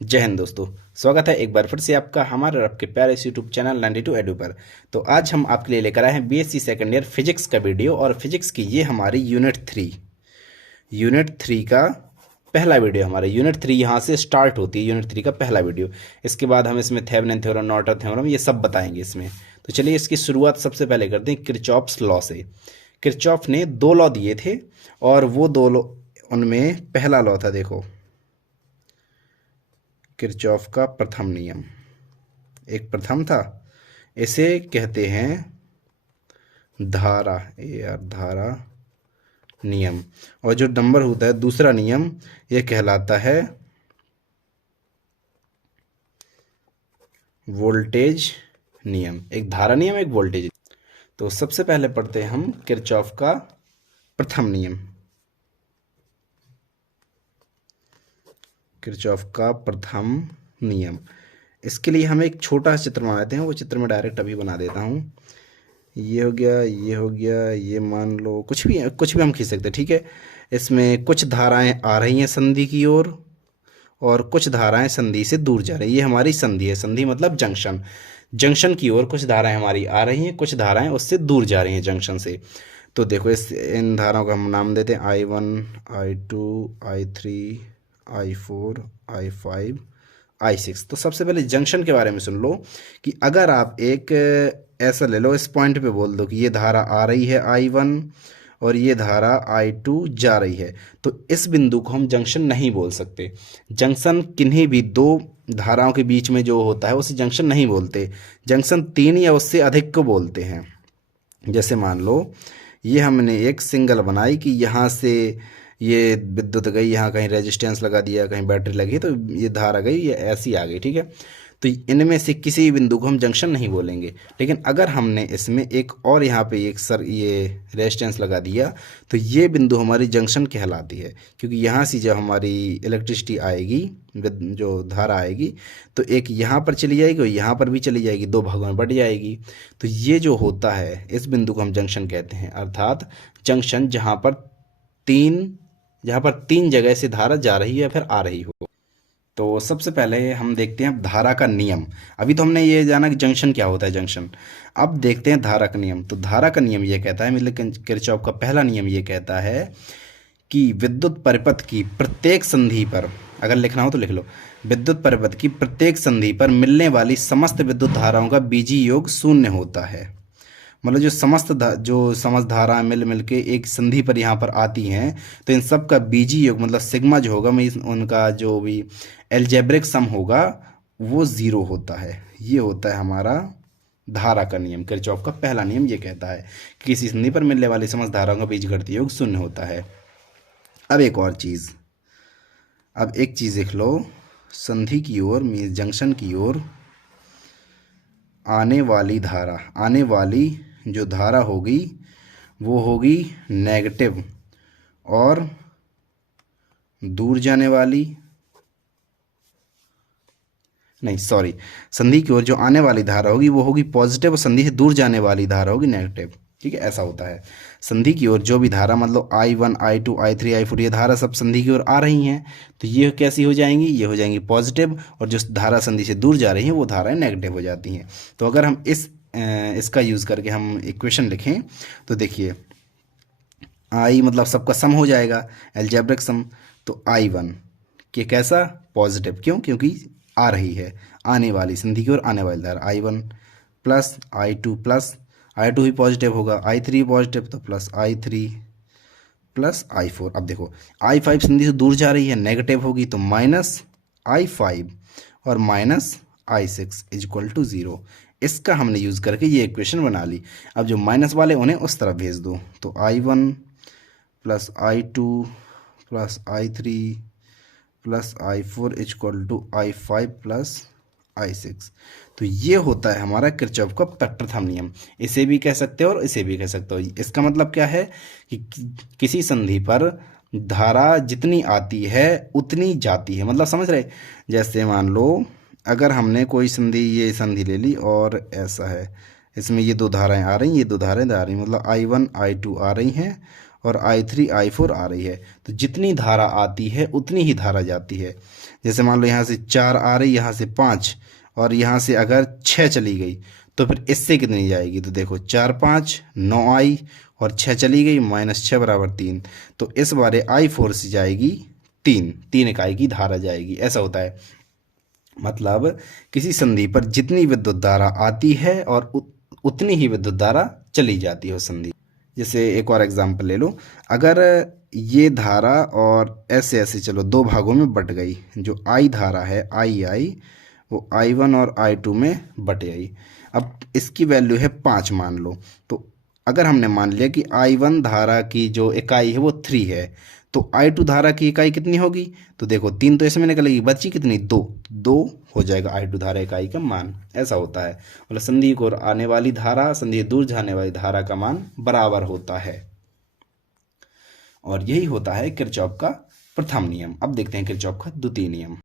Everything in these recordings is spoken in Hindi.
जय हिंद दोस्तों। स्वागत है एक बार फिर से आपका हमारे और आपके प्यारे इस यूट्यूब चैनल 92 एडू पर। तो आज हम आपके लिए लेकर आए हैं बीएससी सेकंड ईयर फिजिक्स का वीडियो, और फिजिक्स की ये हमारी यूनिट 3 का पहला वीडियो। हमारा यूनिट 3 यहाँ से स्टार्ट होती है, यूनिट 3 का पहला वीडियो। इसके बाद हम इसमें थेवेनिन थ्योरम, नॉर्टन थ्योरम ये सब बताएंगे इसमें। तो चलिए इसकी शुरुआत सबसे पहले करते हैं किरचॉफ्स लॉ से। किरचॉफ ने दो लॉ दिए थे, और वो दो लॉ, उनमें पहला लॉ था, देखो, किरचॉफ का प्रथम नियम। एक प्रथम था, इसे कहते हैं धारा, धारा नियम। और जो नंबर होता है दूसरा नियम, यह कहलाता है वोल्टेज नियम। एक धारा नियम, एक वोल्टेज। तो सबसे पहले पढ़ते हैं हम किरचॉफ का प्रथम नियम। किरचॉफ का प्रथम नियम, इसके लिए हम एक छोटा चित्र बना देते हैं। वो चित्र में डायरेक्ट अभी बना देता हूँ। ये हो गया, ये हो गया, ये मान लो कुछ भी हम खींच सकते हैं, ठीक है। इसमें कुछ धाराएं आ रही हैं संधि की ओर, और कुछ धाराएं संधि से दूर जा रही है। ये हमारी संधि है। संधि मतलब जंक्शन। जंक्शन की ओर कुछ धाराएं हमारी आ रही हैं, कुछ धाराएं उससे दूर जा रही हैं जंक्शन से। तो देखो, इन धाराओं का हम नाम देते हैं I1, I2, I3, I4, I5, I6। तो सबसे पहले जंक्शन के बारे में सुन लो कि अगर आप एक ऐसा ले लो, इस पॉइंट पे बोल दो कि ये धारा आ रही है I1 और ये धारा I2 जा रही है, तो इस बिंदु को हम जंक्शन नहीं बोल सकते। जंक्शन किन्हीं भी दो धाराओं के बीच में जो होता है उसे जंक्शन नहीं बोलते। जंक्शन तीन या उससे अधिक को बोलते हैं। जैसे मान लो ये हमने एक सिंगल बनाई कि यहाँ से ये विद्युत गई, यहाँ कहीं रेजिस्टेंस लगा दिया, कहीं बैटरी लगी, तो ये धारा गई, ये ऐसी आ गई, ठीक है। तो इनमें से किसी भी बिंदु को हम जंक्शन नहीं बोलेंगे। लेकिन अगर हमने इसमें एक और यहाँ पे एक ये रेजिस्टेंस लगा दिया, तो ये बिंदु हमारी जंक्शन कहलाती है। क्योंकि यहाँ से जब हमारी इलेक्ट्रिसिटी आएगी, जो धारा आएगी, तो एक यहाँ पर चली जाएगी और यहाँ पर भी चली जाएगी, दो भागों में बट जाएगी। तो ये जो होता है, इस बिंदु को हम जंक्शन कहते हैं। अर्थात जंक्शन जहाँ पर तीन जगह से धारा जा रही है या फिर आ रही हो। तो सबसे पहले हम देखते हैं धारा का नियम। अभी तो हमने ये जाना कि जंक्शन क्या होता है, जंक्शन। अब देखते हैं धारा का नियम। तो धारा का नियम ये कहता है, मतलब किरचॉफ का पहला नियम ये कहता है कि विद्युत परिपथ की प्रत्येक संधि पर, अगर लिखना हो तो लिख लो, विद्युत परिपथ की प्रत्येक संधि पर मिलने वाली समस्त विद्युत धाराओं का बीजीय योग शून्य होता है। मतलब जो समस्त धाराएं मिल के एक संधि पर यहाँ पर आती हैं, तो इन सब का बीजीय योग मतलब सिग्मा जो होगा, उनका जो भी एल्जेब्रिक सम होगा वो ज़ीरो होता है। ये होता है हमारा धारा का नियम। किरचॉफ का पहला नियम ये कहता है कि किसी संधि पर मिलने वाली समस्त धाराओं का बीजगणितीय योग शून्य होता है। अब एक और चीज़, अब एक चीज़ लिख लो, संधि की ओर मीन्स जंक्शन की ओर आने वाली जो धारा होगी वो होगी नेगेटिव, और दूर जाने वाली, नहीं सॉरी, संधि की ओर जो आने वाली धारा होगी वो होगी पॉजिटिव, और संधि से दूर जाने वाली धारा होगी नेगेटिव, ठीक है। ऐसा होता है। संधि की ओर जो भी धारा, मतलब I1, I2, I3, I4, ये धारा सब संधि की ओर आ रही हैं, तो ये कैसी हो जाएंगी, ये हो जाएंगी पॉजिटिव, और जो धारा संधि से दूर जा रही हैं वो धाराएं नेगेटिव हो जाती हैं। तो अगर हम इसका यूज़ करके हम इक्वेशन लिखें, तो देखिए, I मतलब सबका सम हो जाएगा, एल्जेब्रिक सम। तो I1 के कैसा, पॉजिटिव, क्यों, क्योंकि आ रही है, आने वाली, संधि की ओर आने वाली धारा I1 प्लस I2 ही पॉजिटिव होगा, I3 पॉजिटिव, तो प्लस I3 प्लस I4। अब देखो, I5 संधि से दूर जा रही है, नेगेटिव होगी, तो माइनस I5 और minus I6 is equal to 0। इसका हमने यूज़ करके ये इक्वेशन बना ली। अब जो माइनस वाले उन्हें उस तरफ भेज दो, तो I1 plus I2 plus I3 plus I4 equal to I5 plus I6। तो ये होता है हमारा किरचॉफ का प्रथम नियम। इसे भी कह सकते हो और इसे भी कह सकते हो। इसका मतलब क्या है कि किसी संधि पर धारा जितनी आती है उतनी जाती है, मतलब समझ रहे। जैसे मान लो अगर हमने कोई संधि, ये संधि ले ली और ऐसा है, इसमें ये दो धाराएं आ रही हैं, ये दो धाराएं आ रही हैं, मतलब I1 I2 आ रही हैं, और I3 I4 आ रही है। तो जितनी धारा आती है उतनी ही धारा जाती है। जैसे मान लो यहाँ से 4 आ रही, यहाँ से 5, और यहाँ से अगर 6 चली गई तो फिर इससे कितनी जाएगी? तो देखो 4 5 9 आई और 6 चली गई, -6 बराबर 3। तो इस बारे I4 से जाएगी 3 इकाई की धारा जाएगी। ऐसा होता है। मतलब किसी संधि पर जितनी विद्युत धारा आती है और उतनी ही विद्युत धारा चली जाती है उस संधि। जैसे एक और एग्जांपल ले लो, अगर ये धारा और ऐसे ऐसे चलो दो भागों में बट गई, जो I धारा है आई वो I1 और I2 में बट गई। अब इसकी वैल्यू है 5 मान लो। तो अगर हमने मान लिया कि I1 धारा की जो इकाई है वो 3 है, तो I2 धारा की इकाई कितनी होगी? तो देखो 3 तो इसमें निकलेगी, बची कितनी? 2 हो जाएगा I2 धारा इकाई का मान। ऐसा होता है। मतलब संधि को आने वाली धारा, संधि दूर जाने वाली धारा का मान बराबर होता है। और यही होता है किरचॉफ का प्रथम नियम। अब देखते हैं किरचॉफ का द्वितीय नियम।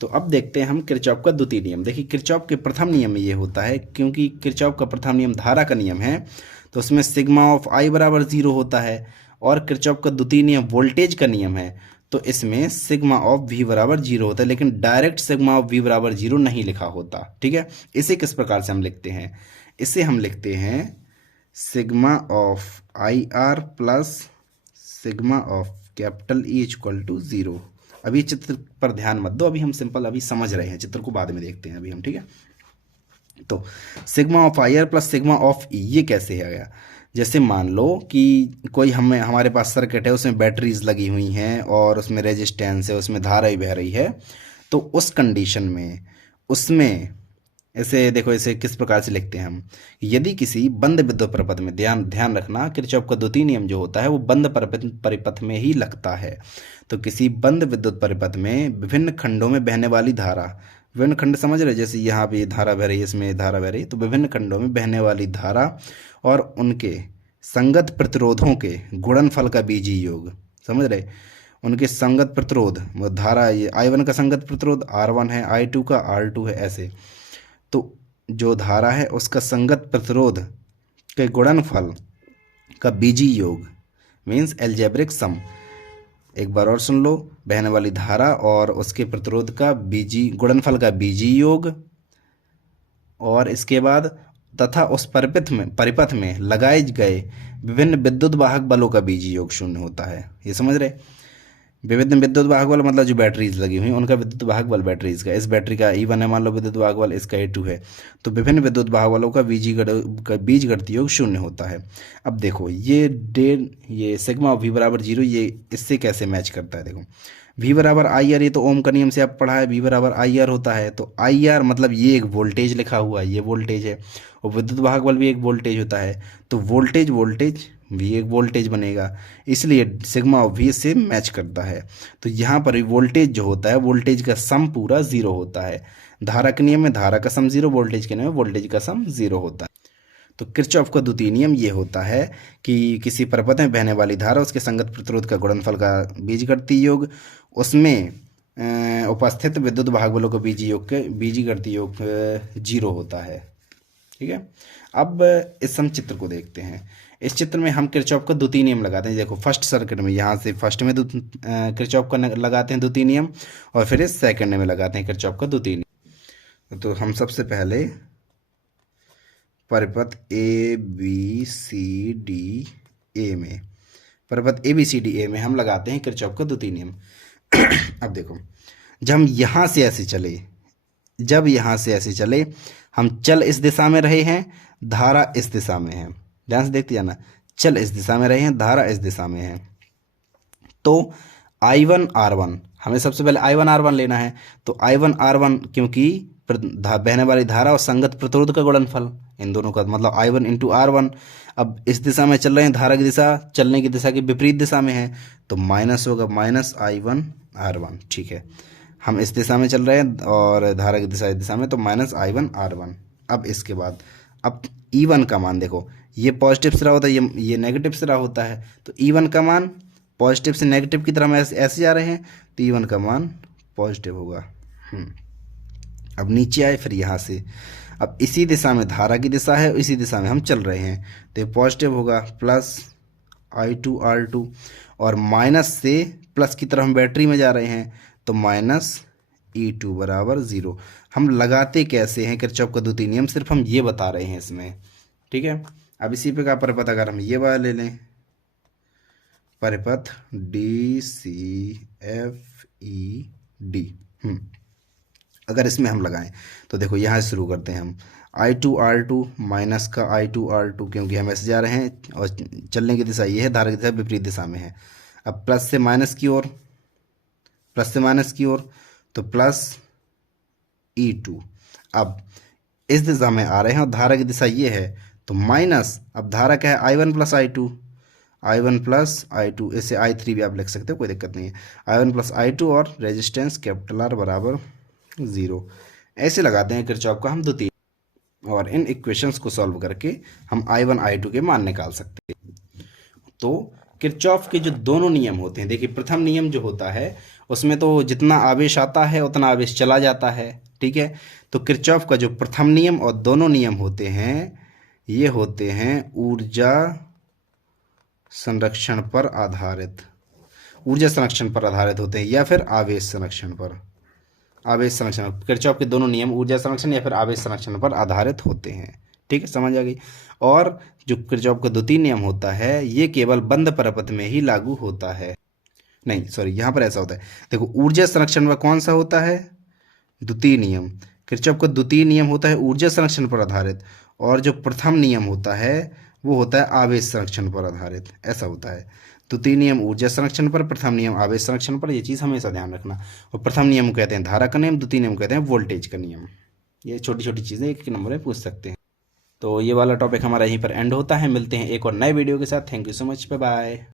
तो अब देखते हैं हम किरचॉफ का द्वितीय नियम। देखिए किरचॉफ के प्रथम नियम में ये होता है, क्योंकि किरचॉफ का प्रथम नियम धारा का नियम है, तो उसमें सिग्मा ऑफ I बराबर 0 होता है। और किरचॉफ का द्वितीय नियम वोल्टेज का नियम है, तो इसमें सिग्मा ऑफ V बराबर 0 होता है, लेकिन डायरेक्ट सिग्मा ऑफ V बराबर 0 नहीं लिखा होता। ठीक है। इसे किस प्रकार से हम लिखते हैं? इसे हम लिखते हैं sigma of IR plus sigma of capital E equal to 0। अभी चित्र पर ध्यान मत दो, अभी हम सिंपल अभी समझ रहे हैं, चित्र को बाद में देखते हैं अभी हम। ठीक है। तो sigma of IR plus sigma of E ये कैसे है गया? जैसे मान लो कि कोई हमारे पास सर्किट है, उसमें बैटरीज लगी हुई हैं और उसमें रेजिस्टेंस है, उसमें धारा ही बह रही है। तो उस कंडीशन में उसमें ऐसे देखो, इसे किस प्रकार से लिखते हैं हम? यदि किसी बंद विद्युत परिपथ में, ध्यान रखना किरचॉफ का द्वितीय नियम जो होता है वो बंद परिपथ में ही लगता है। तो किसी बंद विद्युत परिपथ में विभिन्न खंडों में बहने वाली धारा, विभिन्न खंड समझ रहे, जैसे यहाँ पे धारा बह रही है, इसमें धारा बह रही है, तो विभिन्न खंडों में बहने वाली धारा और उनके संगत प्रतिरोधों के गुणनफल का बीजीय योग, समझ रहे? उनके संगत प्रतिरोध, वो धारा ये I1 का संगत प्रतिरोध R1 है, I2 का R2 है, ऐसे। तो जो धारा है उसका संगत प्रतिरोध के गुणनफल का बीजीय योग मीन्स एल्जेब्रिक सम। एक बार और सुन लो, बहने वाली धारा और उसके प्रतिरोध का गुणनफल का बीजीय योग, और इसके बाद तथा उस परिपथ में लगाए गए विभिन्न विद्युत वाहक बलों का बीजीय योग 0 होता है। ये समझ रहे? विभिन्न विद्युत वाहक बल मतलब जो बैटरीज लगी हुई उनका विद्युत वाहक बल बैटरीज का, इस बैटरी का E1 है मान लो विद्युत वाहक बल, इसका E2 है। तो विभिन्न विद्युत वाहक बलों का बीजगणितीय योग 0 होता है। अब देखो ये सिग्मा V बराबर 0 ये इससे कैसे मैच करता है? देखो V बराबर IR, ये तो ओम का नियम से आप पढ़ा है, V बराबर IR होता है। तो IR मतलब ये एक वोल्टेज लिखा हुआ है, ये वोल्टेज है, और विद्युत वाहक बल भी एक वोल्टेज होता है। तो वोल्टेज V एक वोल्टेज बनेगा, इसलिए सिग्मा ऑफ V से मैच करता है। तो यहाँ पर वोल्टेज जो होता है, वोल्टेज का सम पूरा 0 होता है। धारा के नियम में धारा का सम 0, वोल्टेज के नियम में वोल्टेज का सम 0 होता है। तो किरचॉफ का द्वितीय नियम ये होता है कि किसी परिपथ में बहने वाली धारा, उसके संगत प्रतिरोध का गुणनफल का बीजगणितीय योग, उसमें उपस्थित विद्युत वाहक बलों का बीजगणितीय योग 0 होता है। ठीक है। अब इस हम चित्र को देखते हैं। इस चित्र में हम किरचॉफ का द्वितीय नियम लगाते हैं। देखो फर्स्ट सर्किट में, यहाँ से फर्स्ट में किरचॉफ का लगाते हैं द्वितीय नियम, और फिर इस सेकंड में लगाते हैं किरचॉफ का द्वितीय नियम। तो हम सबसे पहले परिपथ ABCDA में, परिपथ ABCDA में हम लगाते हैं किरचॉफ का द्वितीय नियम। अब देखो, जब हम यहाँ से ऐसे चले, हम चल इस दिशा में रहे हैं, धारा इस दिशा में है। ध्यान से देखते जाना, चल इस दिशा में रहे हैं, धारा इस दिशा में है। तो I1 R1, हमें सबसे पहले I1 R1 लेना है। तो I1 R1 क्योंकि बहने वाली धारा और संगत प्रतिरोध का गुणनफल, इन दोनों का मतलब I1 इंटू R1। अब इस दिशा में चल रहे हैं, धारा की दिशा चलने की दिशा की विपरीत दिशा में है, तो माइनस होगा -I1 R1। ठीक है, हम इस दिशा में चल रहे हैं और धारा की दिशा इस दिशा में, तो -I1 R1। अब इसके बाद अब E1 का मान देखो, ये पॉजिटिव सिरा होता है, ये नेगेटिव सिरा होता है। तो E1 का मान पॉजिटिव से नेगेटिव की तरफ हम ऐसे जा रहे हैं, तो E1 का मान पॉजिटिव होगा। अब नीचे आए, फिर यहाँ से अब इसी दिशा में धारा की दिशा है, इसी दिशा में हम चल रहे हैं, तो ये पॉजिटिव होगा, प्लस I2R2, और माइनस से प्लस की तरफ हम बैटरी में जा रहे हैं, तो माइनस E2 बराबर 0। हम लगाते कैसे हैं किरचॉफ का द्वितीय नियम, सिर्फ हम ये बता रहे हैं इसमें, ठीक है। अब इसी पे का परिपथ अगर हम ये वाला ले लें, परिपथ DCFED, अगर इसमें हम लगाएं तो देखो यहाँ से शुरू करते हैं हम। I2R2 माइनस का I2R2, क्योंकि हम ऐसे जा रहे हैं और चलने की दिशा ये है, धारा की दिशा विपरीत दिशा में है। अब प्लस से माइनस की ओर, प्लस से माइनस की ओर, तो प्लस E2। अब इस दिशा में आ रहे हैं और धारा की दिशा ये है, तो माइनस, अब धारा क्या है, I1 plus I2, I1 plus I2, इसे I3 भी आप लिख सकते हो, कोई दिक्कत नहीं है। I1 प्लस I2 और रेजिस्टेंस कैपिटल R बराबर 0। ऐसे लगाते हैं किरचॉफ का हम द्वितीय, और इन इक्वेशंस को सॉल्व करके हम I1 I2 के मान निकाल सकते हैं। तो किरचॉफ के जो दोनों नियम होते हैं, देखिए प्रथम नियम जो होता है उसमें तो जितना आवेश आता है उतना आवेश चला जाता है, ठीक है। तो किरचॉफ का जो प्रथम नियम और दोनों नियम होते हैं, ये होते हैं ऊर्जा संरक्षण पर आधारित, ऊर्जा संरक्षण पर आधारित होते हैं, या फिर आवेश संरक्षण पर, आवेश संरक्षण। किरचॉफ के दोनों नियम ऊर्जा संरक्षण या फिर आवेश संरक्षण पर आधारित होते हैं, ठीक है, समझ आ गई। और जो किरचॉफ का द्वितीय नियम होता है ये केवल बंद परिपथ में ही लागू होता है, नहीं सॉरी, यहाँ पर ऐसा होता है, देखो ऊर्जा संरक्षण में कौन सा होता है, द्वितीय नियम। किरचॉफ का द्वितीय नियम होता है ऊर्जा संरक्षण पर आधारित, और जो प्रथम नियम होता है वो होता है आवेश संरक्षण पर आधारित, ऐसा होता है। द्वितीय नियम ऊर्जा संरक्षण पर, प्रथम नियम आवेश संरक्षण पर, ये चीज़ हमेशा ध्यान रखना। और प्रथम नियम को कहते हैं धारा का नियम, द्वितीय नियम कहते हैं वोल्टेज का नियम। ये छोटी छोटी चीज़ें एक नंबर में पूछ सकते हैं। तो ये वाला टॉपिक हमारा यहीं पर एंड होता है, मिलते हैं एक और नए वीडियो के साथ। Thank you so much, bye bye.